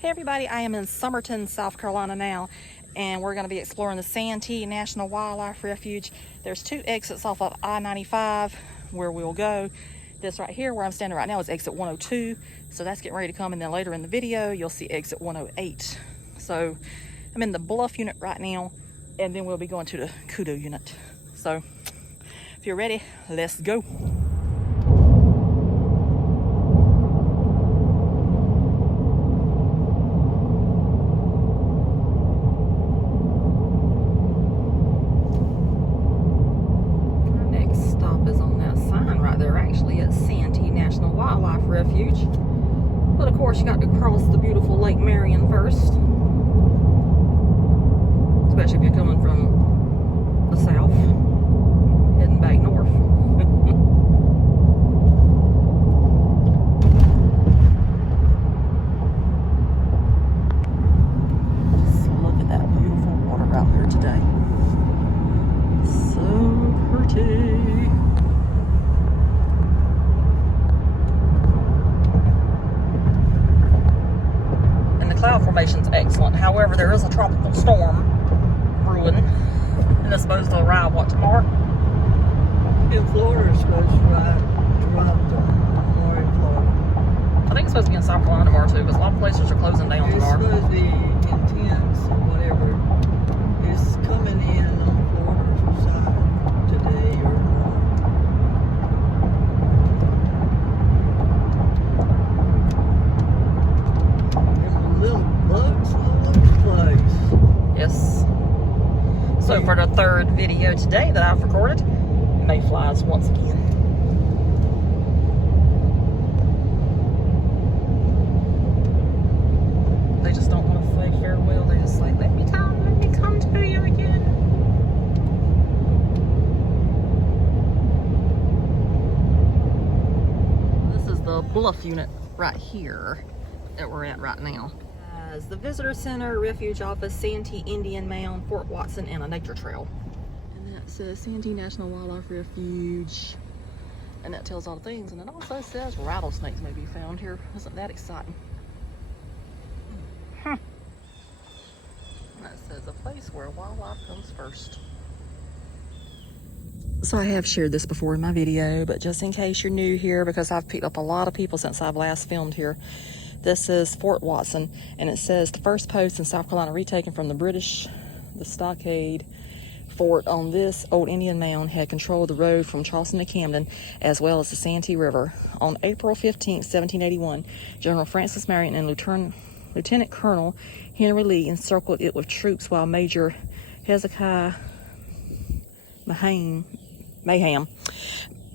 Hey everybody, I am in Summerton, South Carolina now, and we're going to be exploring the Santee National Wildlife Refuge. There's two exits off of I-95 where we'll go. This right here where I'm standing right now is exit 102, so that's getting ready to come, and then later in the video you'll see exit 108. So I'm in the Bluff Unit right now, and then we'll be going to the Kudo Unit. So if you're ready, let's go. Santee National Wildlife Refuge, but of course you got to cross the beautiful Lake Marion first, especially if you're coming from the south heading back north. Just look at that beautiful water out there today. So pretty. Cloud formation's excellent. However, there is a tropical storm brewing, and it's supposed to arrive, what, tomorrow? In Florida, it's supposed to arrive tomorrow in Florida. I think it's supposed to be in South Carolina tomorrow too, because a lot of places are closing down tomorrow. It's supposed to be intense or whatever. It's coming in on Florida's side today or tomorrow. Little bugs all over the place. Yes. So for the third video today that I've recorded, mayflies once again. They just don't want to say farewell. They just like, let me come to you again. This is the Bluff Unit right here that we're at right now. The Visitor Center, Refuge Office, Santee Indian Mound, Fort Watson, and a nature trail. And that says Santee National Wildlife Refuge. And that tells all the things. And it also says rattlesnakes may be found here. Isn't that exciting? And that says a place where wildlife comes first. So I have shared this before in my video, but just in case you're new here, because I've picked up a lot of people since I've last filmed here. This is Fort Watson, and it says the first post in South Carolina retaken from the British. The stockade fort on this old Indian mound had control of the road from Charleston to Camden, as well as the Santee River. On April 15, 1781, General Francis Marion and Lieutenant Colonel Henry Lee encircled it with troops, while Major Hezekiah Mayhem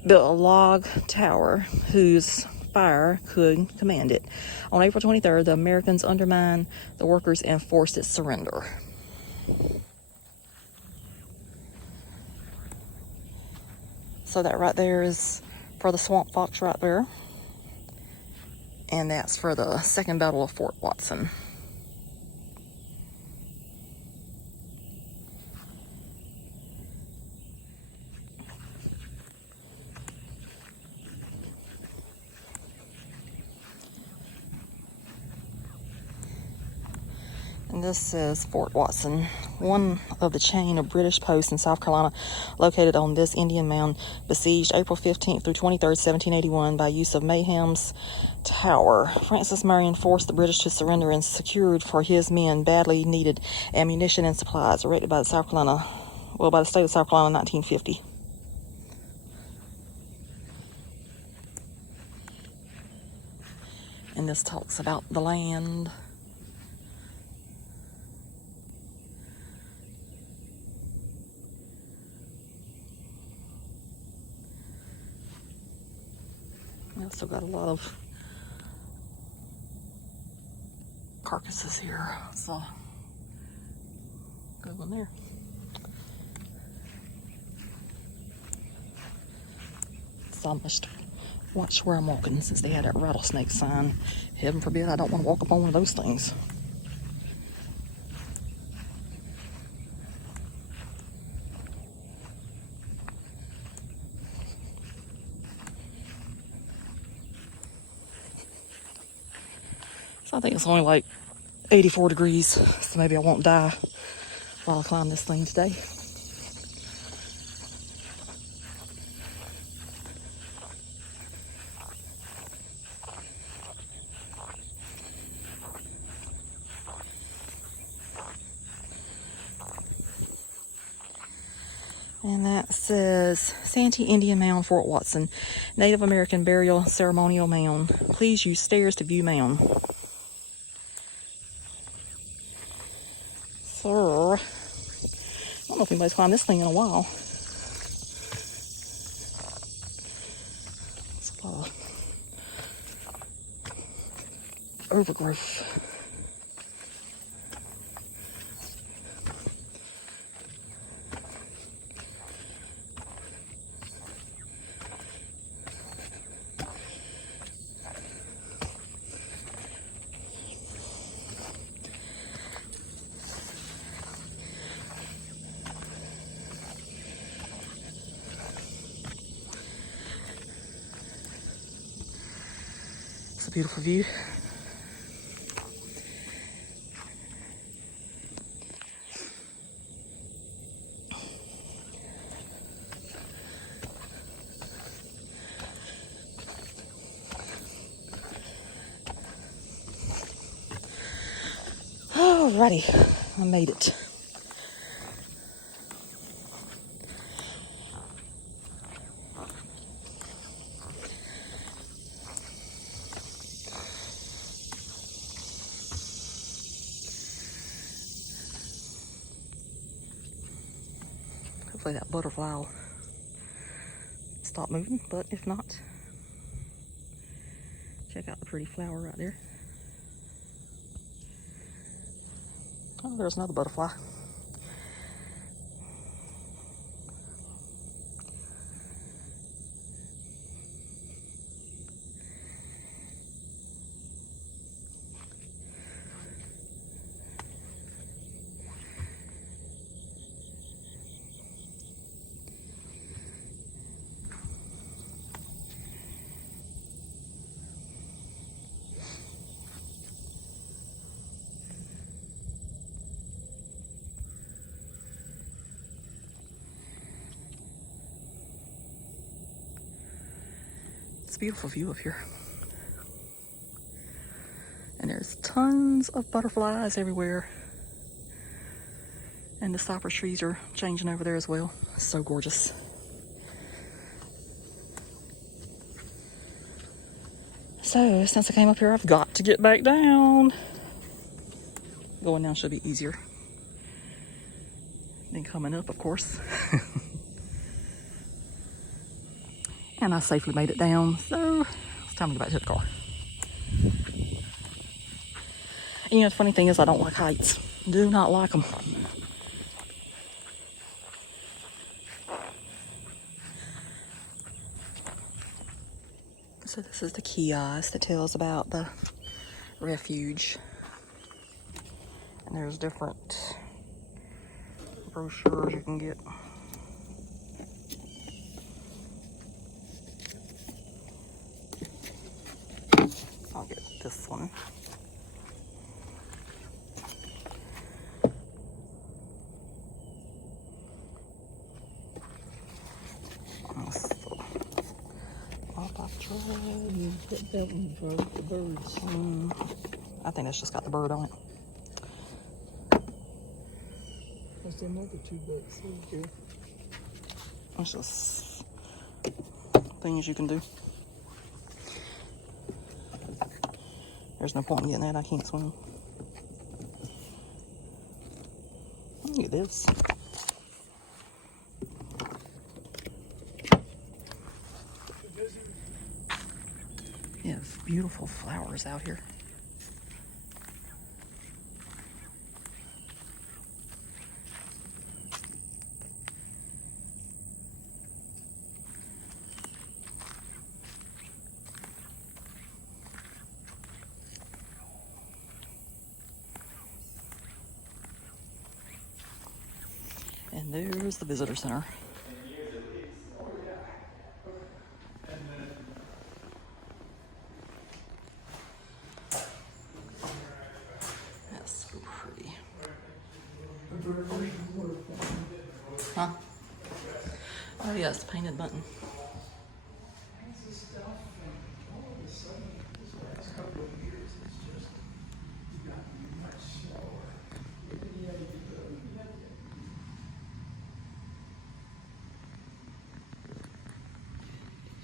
built a log tower whose fire could command it. On April 23rd, the Americans undermined the workers and forced its surrender. So that right there is for the swamp fox right there. And that's for the Second Battle of Fort Watson. And this is Fort Watson, one of the chain of British posts in South Carolina located on this Indian mound, besieged April 15th through 23rd, 1781 by use of Mayhem's Tower. Francis Marion forced the British to surrender and secured for his men badly needed ammunition and supplies, erected by the state of South Carolina in 1950. And this talks about the land. I've still got a lot of carcasses here, so good one there. So I must watch where I'm walking since they had that rattlesnake sign. Heaven forbid I don't want to walk up on one of those things. I think it's only like 84 degrees, so maybe I won't die while I climb this thing today. And that says Santee Indian Mound, Fort Watson, Native American Burial Ceremonial Mound. Please use stairs to view mound. So, I don't know if anybody's climbed this thing in a while. It's a lot of overgrowth. It's a beautiful view. Alrighty, I made it. Hopefully that butterfly will stop moving, but if not, check out the pretty flower right there. Oh, there's another butterfly. It's a beautiful view up here. And there's tons of butterflies everywhere. And the cypress trees are changing over there as well. So gorgeous. So, since I came up here, I've got to get back down. Going down should be easier than coming up, of course. And I safely made it down, so it's time to go back to the car. And you know, the funny thing is I don't like heights. Do not like them. So this is the kiosk that tells about the refuge. And there's different brochures you can get. I'll get this one. You put that one for the birds. I think that's just got the bird on it. There's another $2 here. It's just things you can do. There's no point in getting that. I can't swim. Look at this. Yeah, beautiful flowers out here. And there's the visitor center. Huh? Oh yes, painted button.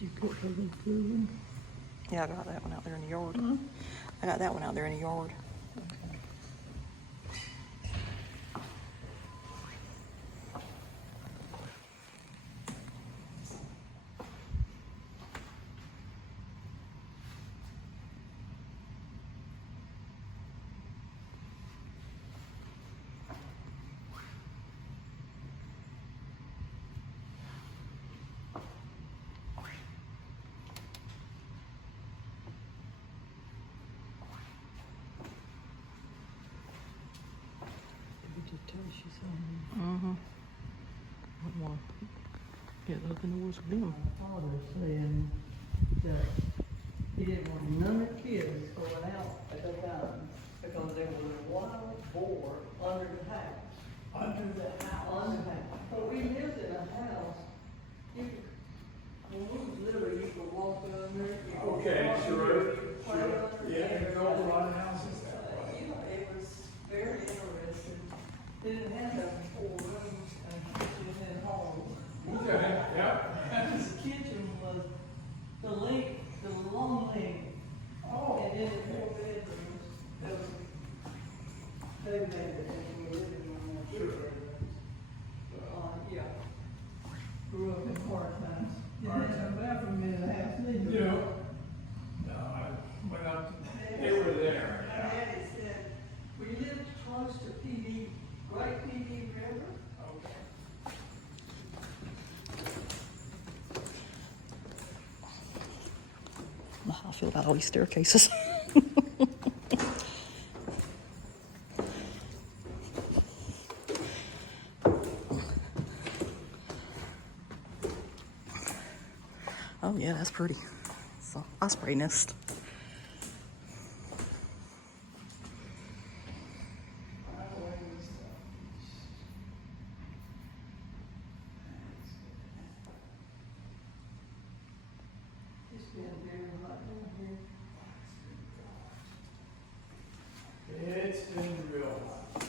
You put for the blue. Yeah, I got that one out there in the yard. Huh? I got that one out there in the yard. Mm-hmm. I want to get up in the woods with them. My father saying that he didn't want none of the kids going out at the time because there was a wild boar under the house. Under the house? Under the house. But we lived in a house. When we was little, you could walk under it. Okay, sure. Yeah, there's a lot of houses that way. You know, it was very interesting. They didn't have that 4 rooms and kitchen and hall. Okay, yeah. The kitchen was the length, the long length. Oh. And then the 4 bedrooms, there was, they made it into a living room and 3 bedrooms. Yeah. Grew up in hard times. You didn't have a bathroom in the house, did you? Yeah. No, I went up, they were there. My daddy said, we lived close to Great PD River. Okay. I don't know how I feel about all these staircases. Oh yeah, that's pretty. It's an osprey nest. It's been very hot down here. It's been real hot.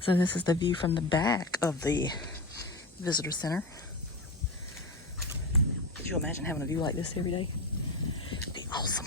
So this is the view from the back of the visitor center. Could you imagine having a view like this every day? It'd be awesome.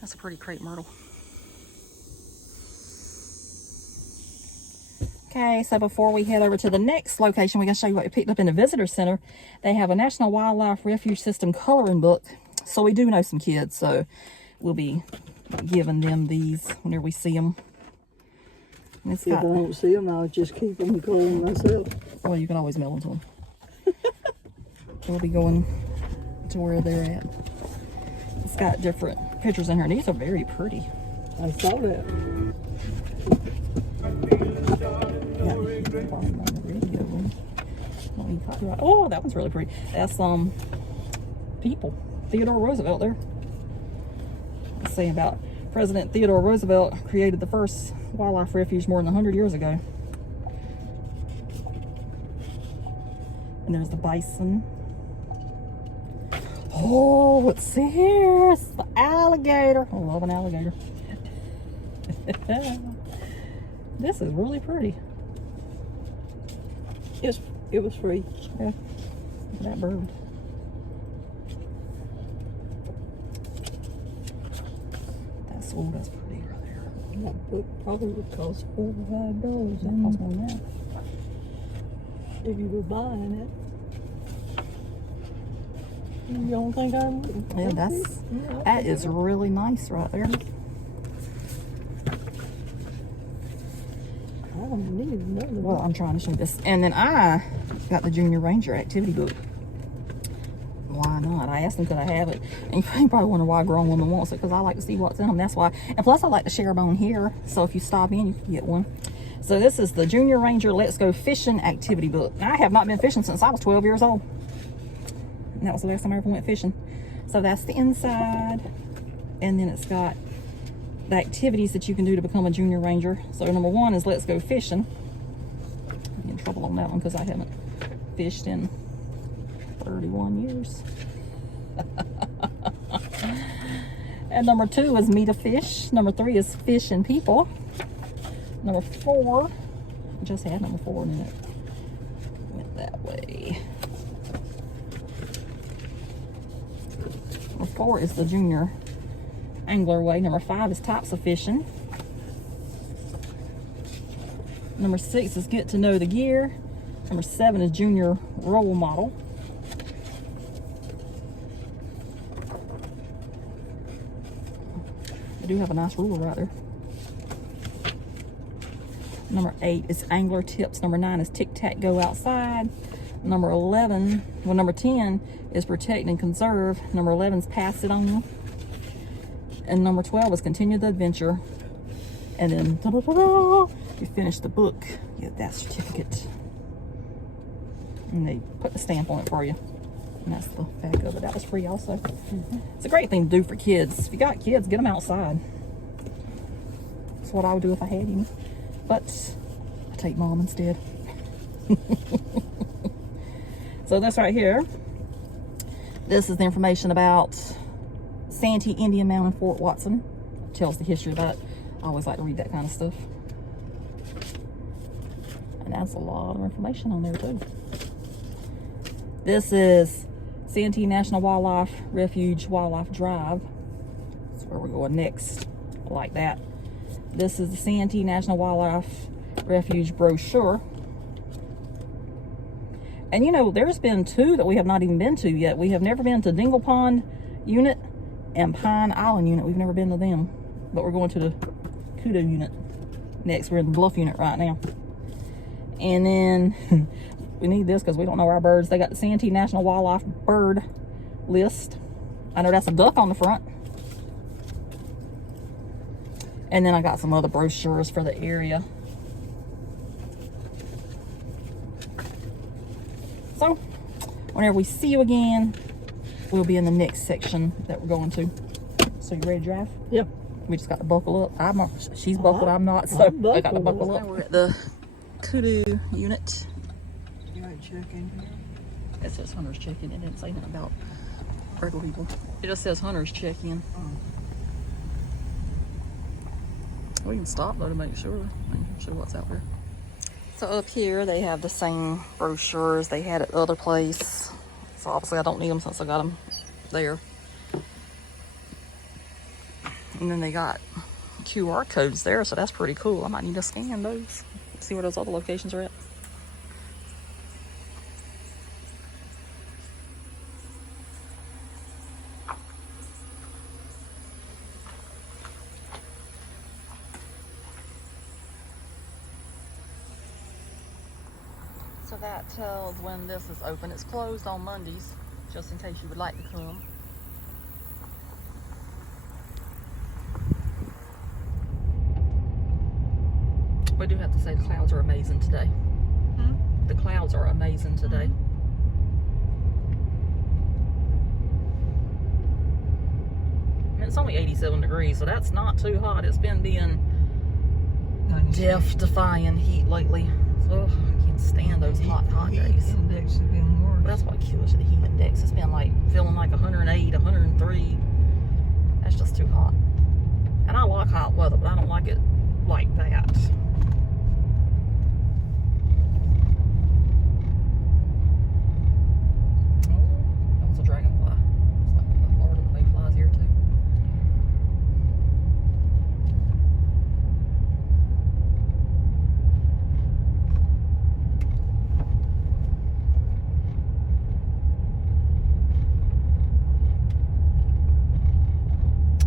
That's a pretty crepe myrtle. Okay, so before we head over to the next location, we're going to show you what we picked up in the visitor center. They have a National Wildlife Refuge System coloring book. So we do know some kids, so we'll be giving them these whenever we see them. And it's If I don't see them, I'll just keep them going myself. well, you can always mail them to them. We'll be going to where they're at. It's got different pictures in here, and these are very pretty. I saw that. Oh, that one's really pretty. That's people. Theodore Roosevelt there. Let's say about President Theodore Roosevelt created the first wildlife refuge more than 100 years ago. And there's the bison. Oh, let's see here. It's the alligator. I love an alligator. This is really pretty. It was free. Yeah. Look at that bird. Oh, that's pretty right there. That book probably would cost $4 or $5. That costs more than that. If you were buying it. You don't think I would? Yeah, that is really nice right there. I don't need another Well, one. I'm trying to show this. And then I got the Junior Ranger activity book. Why not? I asked them could I have it. And you probably wonder why a grown woman wants it, because I like to see what's in them. That's why. And plus I like to share them on here. So if you stop in, you can get one. So this is the Junior Ranger Let's Go Fishing activity book. I have not been fishing since I was 12 years old. And that was the last time I ever went fishing. So that's the inside. And then it's got the activities that you can do to become a Junior Ranger. So number 1 is Let's Go Fishing. I'm in trouble on that one because I haven't fished in 31 years. And number 2 is Meet a Fish. Number 3 is Fish and People. Number 4, just had number 4 in it. Went that way. Number 4 is the Junior Angler Way. Number 5 is Types of Fishing. Number 6 is Get to Know the Gear. Number 7 is Junior Role Model. They do have a nice ruler right there. Number 8 is Angler Tips. Number 9 is Tic-Tac-Go Outside. Number 10 is Protect and Conserve. Number 11 is Pass It On. And number 12 is Continue the Adventure. And then, ta-da-da-da, you finish the book, you get that certificate. And they put the stamp on it for you. And that's the back of it. That was free also. It's a great thing to do for kids. If you got kids, get them outside. That's what I would do if I had any. But I take Mom instead. So this right here, this is the information about Santee Indian Mound in Fort Watson. It tells the history about it. I always like to read that kind of stuff. And that's a lot of information on there too. This is Santee National Wildlife Refuge Wildlife Drive. That's where we're going next. I like that. This is the Santee National Wildlife Refuge brochure. And you know, there's been 2 that we have not even been to yet. We have never been to Dingle Pond Unit and Pine Island Unit. We've never been to them. But we're going to the Kudo Unit next. We're in the Bluff Unit right now. And then we need this because we don't know our birds. They got the Santee National Wildlife Bird List. I know that's a duck on the front. And then I got some other brochures for the area. So, whenever we see you again, we'll be in the next section that we're going to. So you ready to drive? Yep. We just got to buckle up. She's buckled, I'm not, so I got to buckle up. We're at the Cuddo Unit. You ain't checking here? It says hunters check-in. It didn't say nothing about regular people. It just says hunters check-in. We can stop though to make sure. Make sure what's out there. So up here they have the same brochures they had at the other place. So obviously I don't need them since I got them there. And then they got QR codes there, so that's pretty cool. I might need to scan those. See where those other locations are at. So that tells when this is open. It's closed on Mondays, just in case you would like to come. We do have to say the clouds are amazing today. The clouds are amazing today. And it's only 87 degrees, so that's not too hot. It's been being death-defying heat lately. So I can't stand those hot days. Heat index has been worse. But that's what kills you, the heat index. It's been like feeling like 108, 103. That's just too hot. And I like hot weather, but I don't like it like that. That was a dragonfly. It's like a lot of the mayflies here too.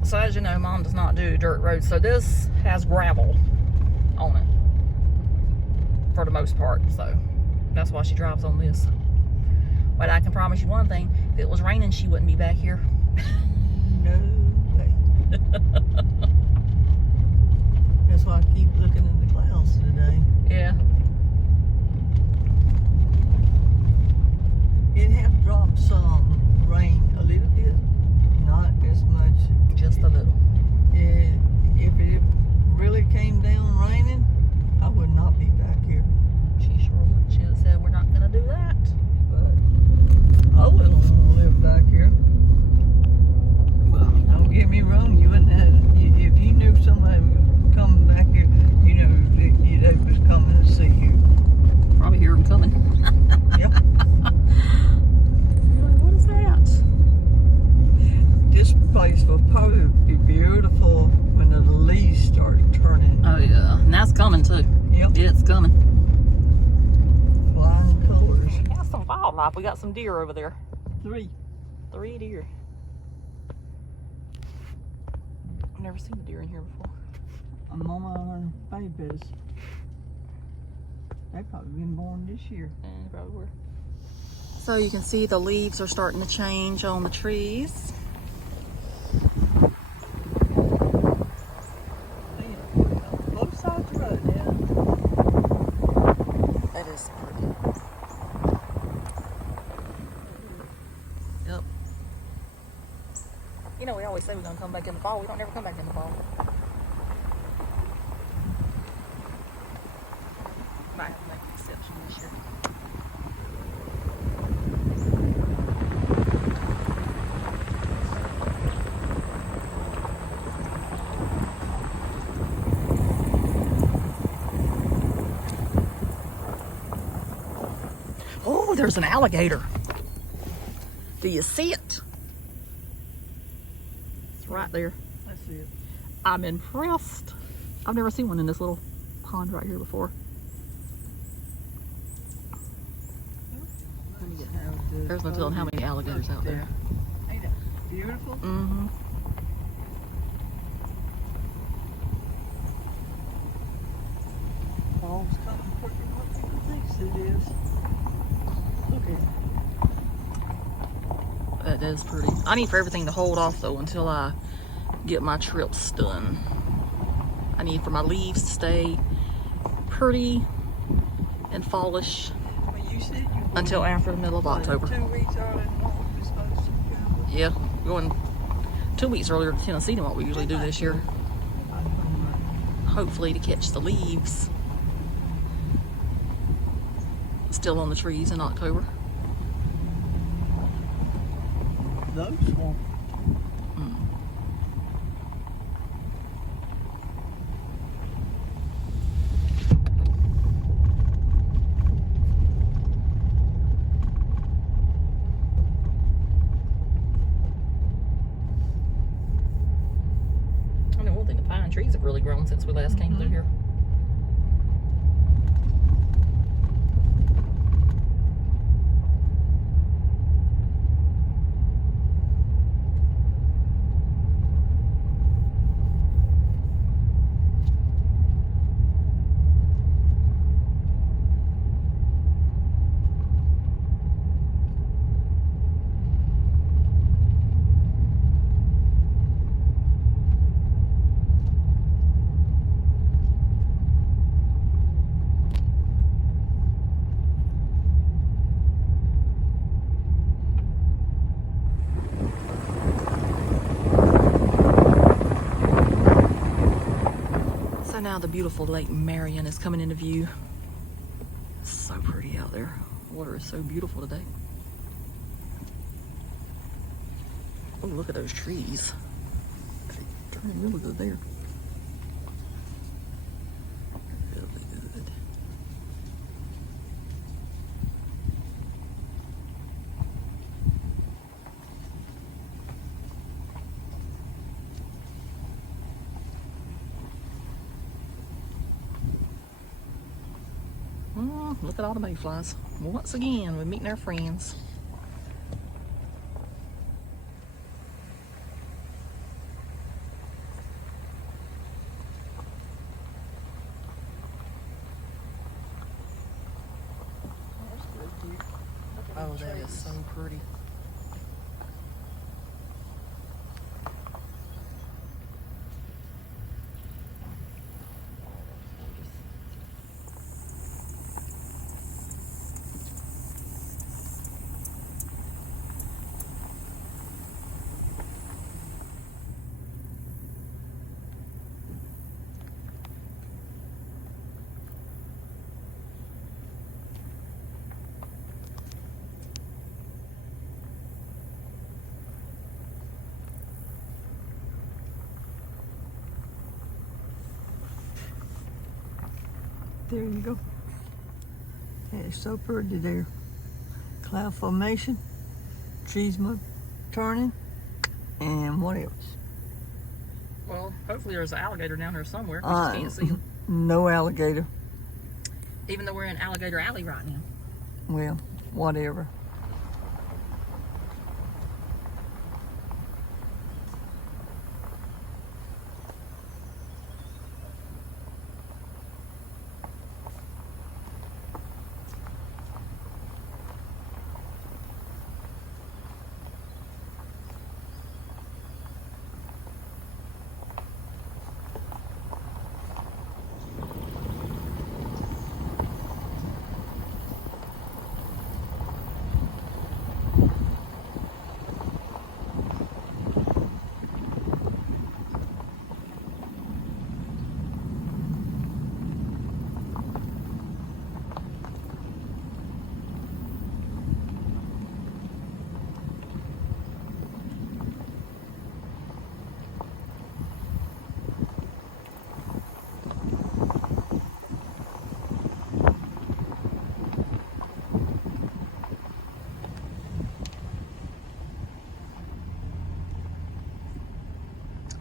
So as you know, Mom does not do dirt roads, so this has gravel on it for the most part, so that's why she drives on this. But I can promise you one thing, if it was raining, she wouldn't be back here. No way. That's why I keep looking at the clouds today. Yeah. It have dropped some rain a little bit, not as much. Just a little. If it really came down raining, I would not be back here. She sure would. She had said, we're not going to do that. But I wouldn't want to live back here. Well, Don't get me wrong, you wouldn't have, if you knew somebody was coming back here, you know they was coming to see you. probably hear them coming. Yep. What is that? This place will probably be beautiful when the leaves start turning. Oh, yeah. And that's coming, too. Yep. It's coming. Flying colors. We got some wildlife. We got some deer over there. 3. 3 deer. I've never seen a deer in here before. I'm on my babies. They've probably been born this year. And probably were. So you can see the leaves are starting to change on the trees. Both sides of the road, yeah. That is pretty. Yep. You know, we always say we're going to come back in the fall. We don't never come back in the fall. Might have to make an exception this year. Oh, there's an alligator. Do you see it? It's right there. I see it. I'm impressed. I've never seen one in this little pond right here before. There's no telling how many alligators out there. Ain't that beautiful? Mm-hmm. Fall's coming quicker than what people thinks it is. Look at it. That is pretty. I need for everything to hold off though until I get my trips done. I need for my leaves to stay pretty and fallish Well, you said you were until after the middle of October. 2 weeks earlier than what we were supposed to go. Yeah, going 2 weeks earlier to Tennessee than what we usually do this year. Hopefully to catch the leaves still on the trees in October. Those won't. I know one thing, the pine trees have really grown since we last came through here. So now the beautiful Lake Marion is coming into view. It's so pretty out there. The water is so beautiful today. Oh, look at those trees. They're turning really good there. Really good. Look at all the mayflies. Once again, we're meeting our friends. Oh, that is so pretty. There you go. It's so pretty there. Cloud formation, trees turning, and what else? Well, hopefully there's an alligator down here somewhere. We just can't see him. No alligator. Even though we're in Alligator Alley right now. Well, whatever.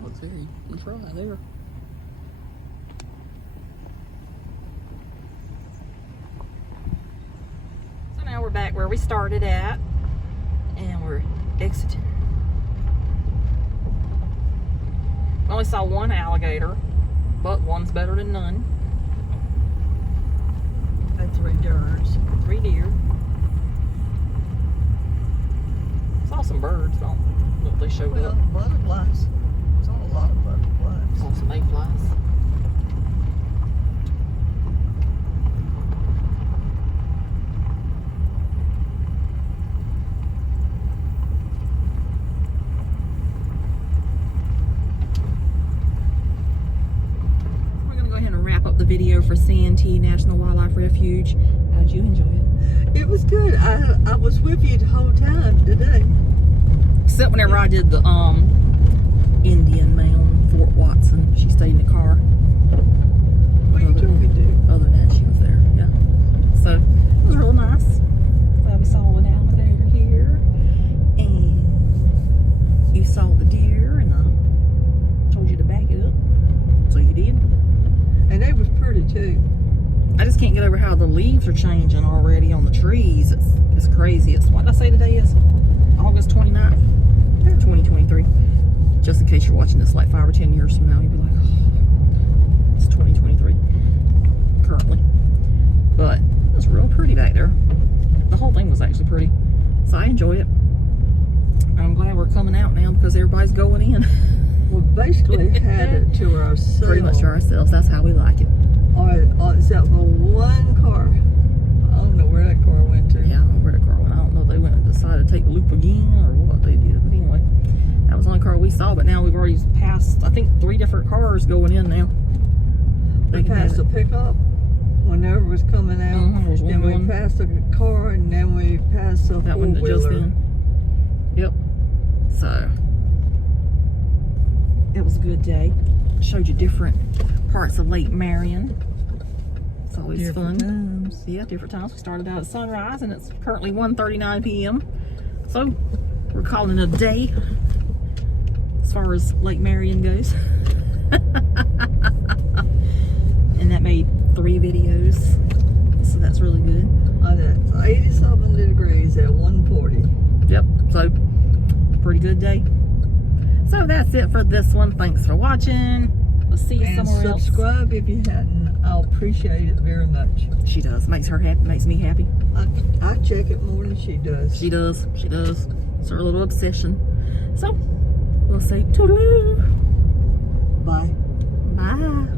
Let's see. You try there. So now we're back where we started at, and we're exiting. We only saw one alligator, but one's better than none. Had 3 deers. 3 deer. Saw some birds. Don't know if they showed Well, up. butterflies. Saw a lot of butterflies. Saw some mayflies. We're gonna go ahead and wrap up the video for Santee National Wildlife Refuge. How'd you enjoy it? It was good. I was with you the whole time today. Except whenever I did the Indian Mound, Fort Watson. She stayed in the car. What you told me to do? Other than that, she was there. Yeah. So it was real nice. So we saw an alligator here, and you saw the deer, and I told you to back it up. So you did. And they was pretty too. I just can't get over how the leaves are changing already on the trees. It's crazy. It's, what did I say today is? August 29th, 2023. Just in case you're watching this like 5 or 10 years from now, you'll be like, oh, it's 2023 currently. But it was real pretty back there. The whole thing was actually pretty. So I enjoy it. I'm glad we're coming out now because everybody's going in. We basically had it to ourselves. Pretty much to ourselves. That's how we like it. Except for one car. I don't know where that car went to. Yeah, I don't know where the car went. I don't know if they went and decided to take the loop again or what they did. But anyway, that was the only car we saw. But now we've already passed, I think, 3 different cars going in now. We passed a pickup whenever it was coming out. There was one Then we going. passed a car, and then we passed a That one that just four-wheeler. in. Yep. So it was a good day. Showed you different parts of Lake Marion. It's always Different fun. times. Yeah, different times. We started out at sunrise, and it's currently 1:39 p.m. So we're calling it a day as far as Lake Marion goes. And that made 3 videos, so that's really good. It's 87 degrees at 140. Yep, so pretty good day. So that's it for this one. Thanks for watching. We'll see you And somewhere else. subscribe if you hadn't. I'll appreciate it very much. She does. Makes her happy. Makes me happy. I check it more than she does. She does. She does. It's her little obsession. So, we'll say toodaloo. Bye. Bye.